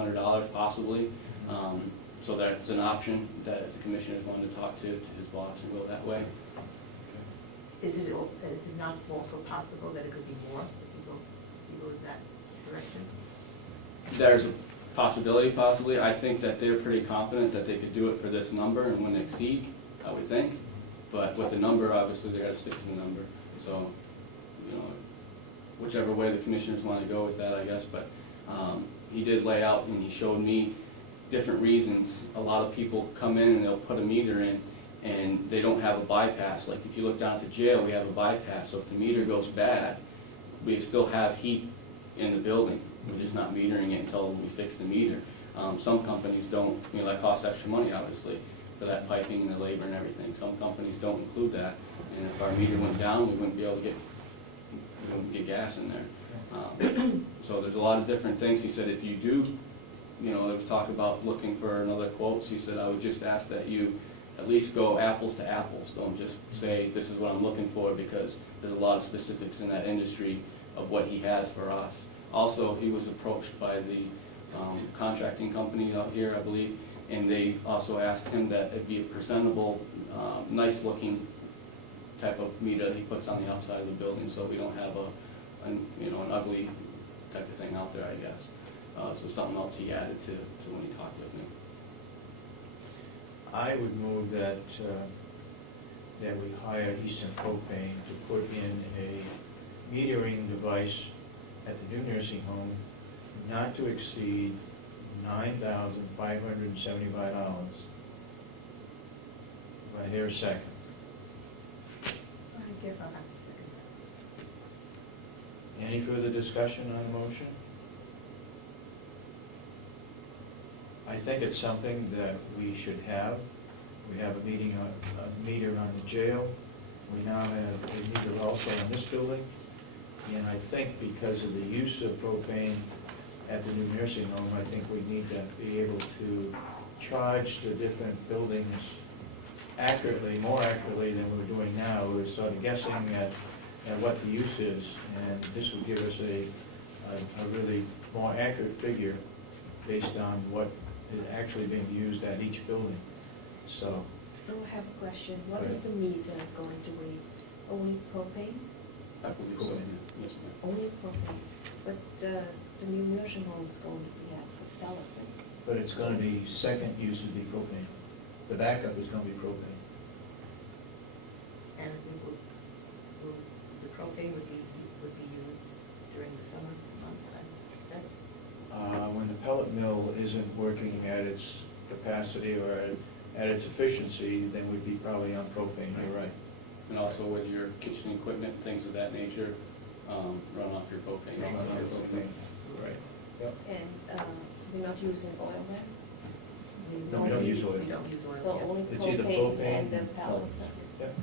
$100 possibly. So that's an option that if the commissioners wanted to talk to his boss and go that way. Is it not also possible that it could be more if you go in that direction? There's a possibility, possibly. I think that they're pretty confident that they could do it for this number and wouldn't exceed, I would think. But with the number, obviously, they got to stick to the number. So, you know, whichever way the commissioners want to go with that, I guess. But he did lay out and he showed me different reasons. A lot of people come in and they'll put a meter in and they don't have a bypass. Like if you look down at the jail, we have a bypass. So if the meter goes bad, we still have heat in the building. We're just not metering it until we fix the meter. Some companies don't, you know, that costs extra money, obviously, for that piping and the labor and everything. Some companies don't include that. And if our meter went down, we wouldn't be able to get gas in there. So there's a lot of different things. He said if you do, you know, there was talk about looking for another quotes. He said I would just ask that you at least go apples to apples. Don't just say this is what I'm looking for, because there's a lot of specifics in that industry of what he has for us. Also, he was approached by the contracting company out here, I believe, and they also asked him that it be a presentable, nice looking type of meter that he puts on the outside of the building, so we don't have an ugly type of thing out there, I guess. So something else he added to when he talked with me. I would move that that we hire Eastern Propane to put in a metering device at the new nursing home not to exceed $9,575. Do I hear a second? I guess I'll have to second that. Any further discussion on the motion? I think it's something that we should have. We have a meter on the jail. We now have a meter also in this building. And I think because of the use of propane at the new nursing home, I think we need to be able to charge the different buildings accurately, more accurately than we're doing now. We're sort of guessing at what the use is, and this would give us a really more accurate figure based on what is actually being used at each building. So. I have a question. What is the meter going to be? Only propane? I believe so. Yes, ma'am. Only propane. But the new nursing home is going to be at Dallas. But it's going to be, second use would be propane. The backup is going to be propane. And the propane would be used during the summer months, I suspect? When the pellet mill isn't working at its capacity or at its efficiency, then we'd be probably on propane, you're right. And also with your kitchen equipment, things of that nature, run off your propane. Run off your propane. Right. Yep. And we're not using oil then? No, we don't use oil. We don't use oil. So yet. only It's either propane propane and the or pellets? Yep.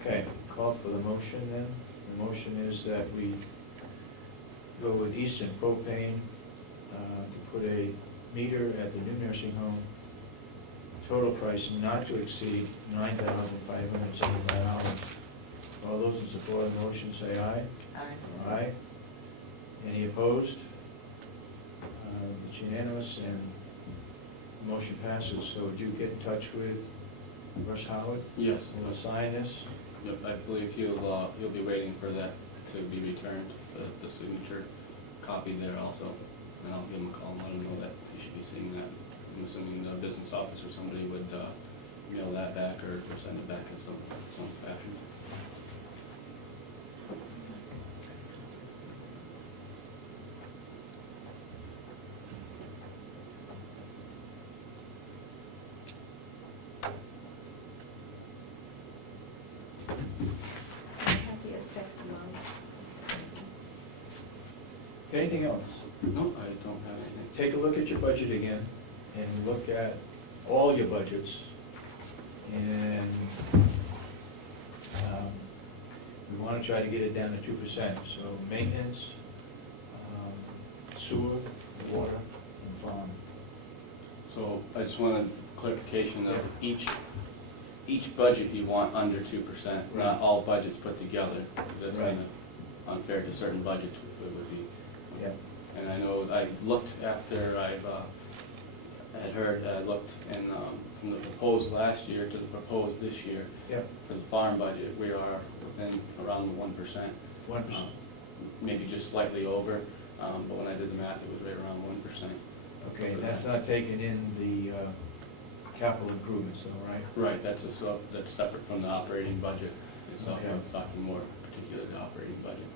Okay, call for the motion then. The motion is that we go with Eastern Propane to put a meter at the new nursing home. Total price not to exceed $9,575. All those in support of the motion say aye. Aye. Aye. Any opposed? It's unanimous and the motion passes. So would you get in touch with Russ Howard? Yes. We'll sign this. Yep, I believe he'll be waiting for that to be returned, the signature copy there also. And I'll give him a call and let him know that he should be seeing that. I'm assuming the business office or somebody would mail that back or send it back in some fashion. I have the exact amount. Anything else? No, I don't have anything. Take a look at your budget again and look at all your budgets. And we want to try to get it down to 2%. So maintenance, sewer, water, and farm. So I just wanted clarification that each budget you want under 2%, Right. not all budgets put together. That's Right. kind of unfair to certain budgets it would be. Yeah. I looked after I had heard, I looked and from the proposed last year to the proposed this year. Yep. For the farm budget, we are within around the 1%. 1%. Maybe just slightly over, but when I did the math, it was right around 1%. Okay, that's not taking in the capital improvements, though, right? Right, that's separate from the operating budget itself. Okay. I'm talking more particularly the operating budget.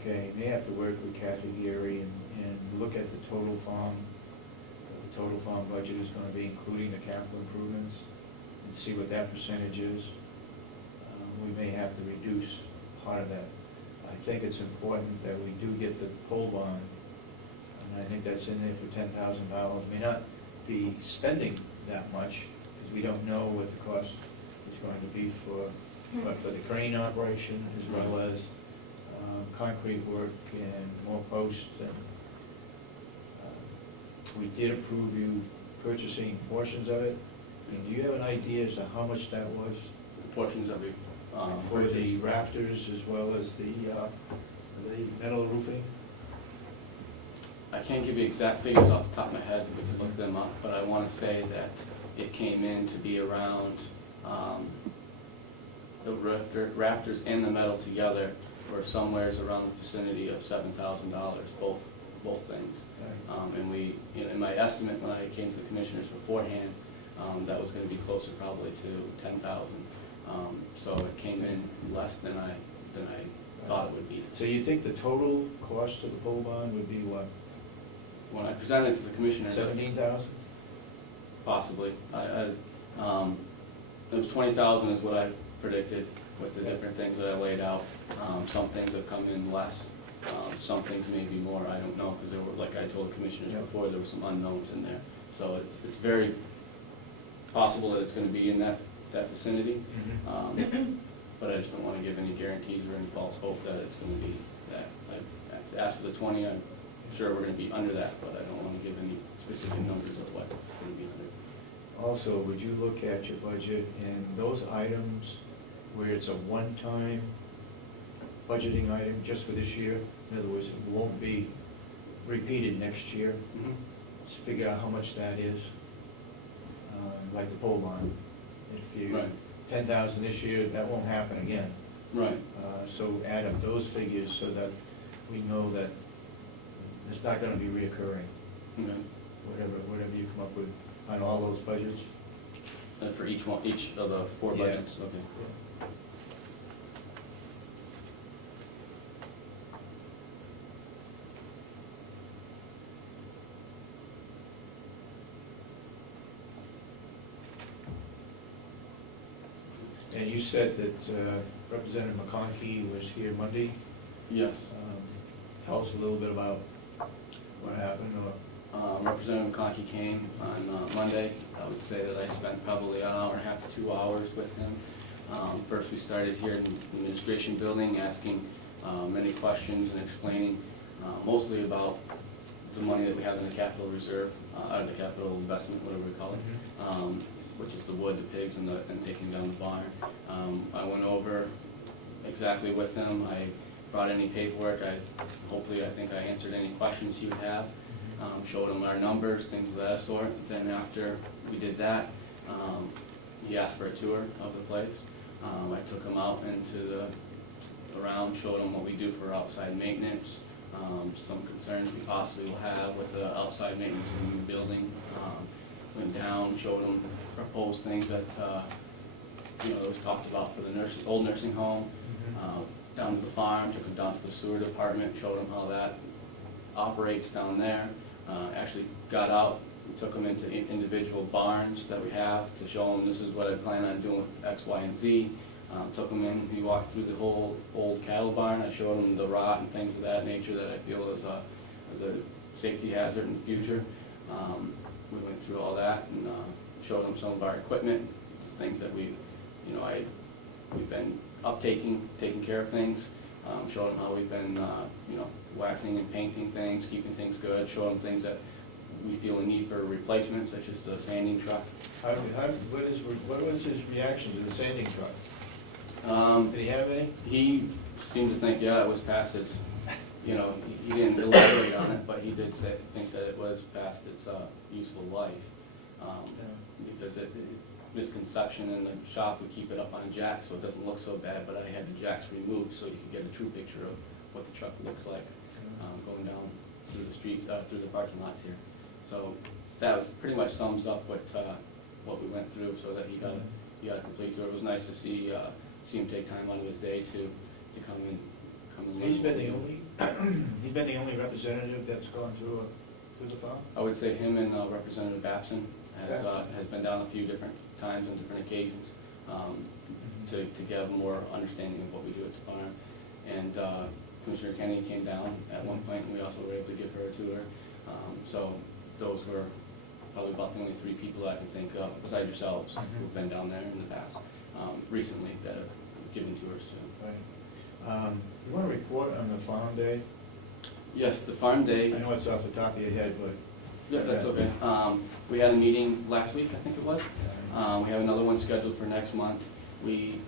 Okay, may have to work with Kathy Geary and look at the total farm. The total farm budget is gonna be including the capital improvements, and see what that percentage is. We may have to reduce part of that. I think it's important that we do get the pole bond, and I think that's in there for $10,000. May not be spending that much, because we don't know what the cost is going to be but for the crane operation, as well as concrete work and more posts. And we did approve you purchasing portions of it. And do you have an idea as to how much that was? The portions that we For the rafters as well as the metal roofing? I can't give you exact figures off the top of my head, we could look them up, but I want to say that it came in to be around, the rafters and the metal together were somewheres around the vicinity of $7,000, both things. And we, in my estimate when I came to the commissioners beforehand, that was going to be closer probably to 10,000. So it came in less than I thought it would be. So you think the total cost of the pole bond would be what? When I presented it to the commissioners, 17,000? possibly. It was 20,000 is what I predicted with the different things that I laid out. Some things have come in less, some things may be more, I don't know, because there were, like I told the commissioners before, there were some unknowns in there. So it's very possible that it's going to be in that vicinity. But I just don't want to give any guarantees or any false hope that it's going to be that. I asked for the 20, I'm sure we're going to be under that, but I don't want to give any specific numbers of what it's going to be under. Also, would you look at your budget and those items where it's a one-time budgeting item just for this year? In other words, it won't be repeated next year. Let's figure out how much that is, like the pole bond. If you, Right. 10,000 this year, that won't happen again. Right. So add up those figures so that we know that it's not gonna be reoccurring, Okay. whatever you come up with on all those budgets. And for each of the 4 Yeah. budgets, okay. And you said that Representative McConkey was here Monday. Yes. Tell us a little bit about what happened, or Representative McConkey came on Monday. I would say that I spent probably an hour and a half to 2 hours with him. First, we started here in the administration building, asking many questions and explaining mostly about the money that we have in the capital reserve, or the capital investment, whatever we call it, which is the wood, the pigs, and taking down the barn. I went over exactly with him. I brought any paperwork. Hopefully, I think I answered any questions he would have. Showed him our numbers, things of that sort. Then after we did that, he asked for a tour of the place. I took him out into around, showed him what we do for outside maintenance, some concerns we possibly will have with the outside maintenance in the building. Went down, showed him proposed things that was talked about for the old nursing home. Down to the farm, took him down to the sewer department, showed him how that operates down there. Actually got out and took him into individual barns that we have to show him this is what I plan on doing with X, Y, and Z. Took him in, he walked through the whole old cattle barn. I showed him the rot and things of that nature that I feel is a safety hazard in the future. We went through all that and showed him some of our equipment, things that we've been uptaking, taking care of things. Showed him how we've been, waxing and painting things, keeping things good. Showed him things that we feel a need for replacement, such as the sanding truck. What was his reaction to the sanding truck? Did he have any? He seemed to think, yeah, it was past his you know, he didn't elaborate on it, but he did think that it was past its useful life. Because misconception in the shop, we keep it up on jacks so it doesn't look so bad, but I had the jacks removed so you could get a true picture of what the truck looks like going down through the streets, through the parking lots here. So that was pretty much sums up what we went through, so that he got a complete tour. It was nice to see him take time out of his day to come and He's been the only representative that's gone through the farm? I would say him and Representative Babson has Babson. been down a few different times and different occasions to get more understanding of what we do at the farm. And Commissioner Kennedy came down at one point, and we also were able to give her a tour. So those were probably about the only three people I can think of, besides yourselves, who've been down there in the past, recently, that have given tours to. Right. You want to report on the farm day? Yes, the farm day. I know it's off the top of your head, but... Yeah, that's okay. We had a meeting last week, I think it was. We have another one scheduled for next month. We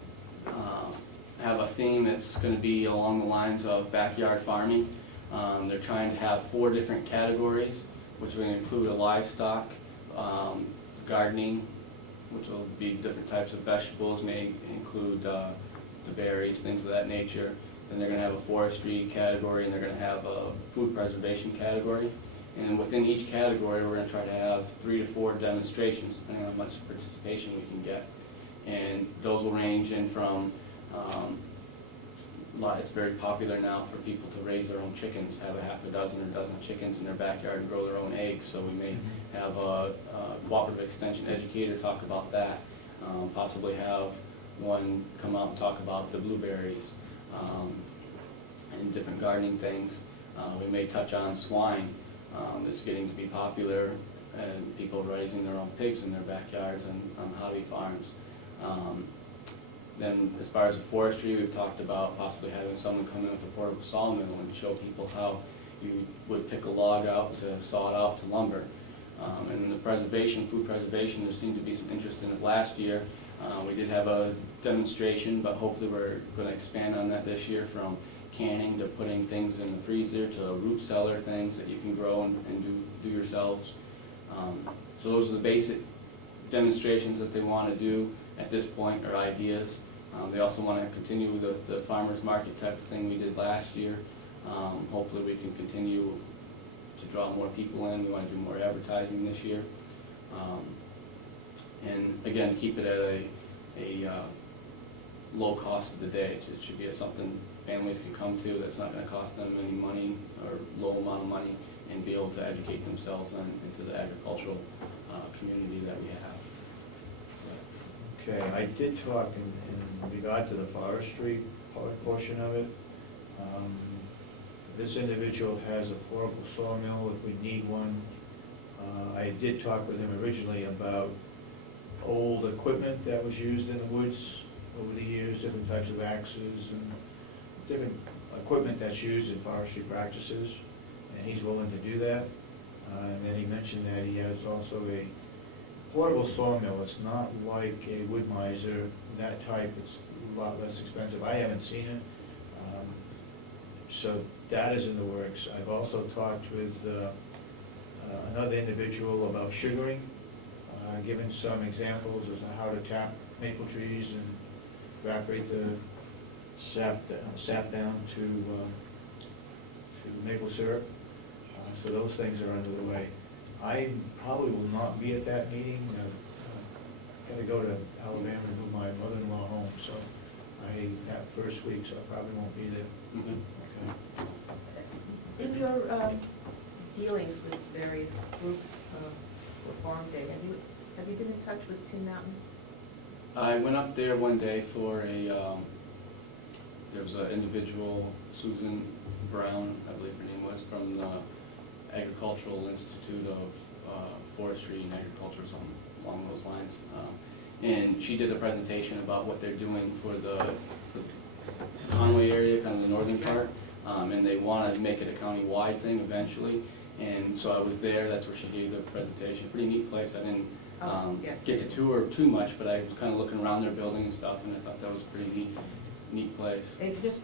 have a theme that's going to be along the lines of backyard farming. They're trying to have 4 different categories, which will include a livestock, gardening, which will be different types of vegetables, may include the berries, things of that nature. Then they're going to have a forestry category, and they're going to have a food preservation category. And within each category, we're going to try to have 3 to 4 demonstrations, depending on how much participation we can get. And those will range in from, it's very popular now for people to raise their own chickens, have a half a dozen or a dozen chickens in their backyard and grow their own eggs. So we may have a cooperative extension educator talk about that, possibly have one come out and talk about the blueberries and different gardening things. We may touch on swine. It's getting to be popular, and people raising their own pigs in their backyards and on hobby farms. Then as far as the forestry, we've talked about possibly having someone come in with a portable sawmill and show people how you would pick a log out to saw it out to lumber. And in the preservation, food preservation, there seemed to be some interest in it last year. We did have a demonstration, but hopefully we're going to expand on that this year, from canning to putting things in the freezer to root cellar things that you can grow and do yourselves. So those are the basic demonstrations that they want to do at this point, or ideas. They also want to continue with the farmers market type of thing we did last year. Hopefully we can continue to draw more people in. We want to do more advertising this year. And again, keep it at a low cost of the day. It should be something families can come to that's not going to cost them any money or low amount of money, and be able to educate themselves into the agricultural community that we have. Okay, I did talk in regard to the forestry portion of it. This individual has a portable sawmill if we need one. I did talk with him originally about old equipment that was used in the woods over the years, different types of axes and different equipment that's used in forestry practices, and he's willing to do that. And then he mentioned that he has also a portable sawmill. It's not like a wood miser, that type. It's a lot less expensive. I haven't seen it. So that is in the works. I've also talked with another individual about sugaring, given some examples as to how to tap maple trees and evaporate the sap down to maple syrup. So those things are under the way. I probably will not be at that meeting. Got to go to Alabama and move my mother-in-law home, so that first week, so I probably won't be there. Mm-hmm. In your dealings with various groups for Farm Day, have you been in touch with Tin Mountain? I went up there one day for there was an individual, Susan Brown, I believe her name was, from the Agricultural Institute of Forestry and Agriculture, something along those lines. And she did a presentation about what they're doing for the Conway area, kind of the northern part. And they want to make it a county-wide thing eventually. And so I was there, that's where she gave the presentation. Pretty neat place. I didn't Yes. get to tour too much, but I was kind of looking around their building and stuff, and I thought that was a pretty neat place. Just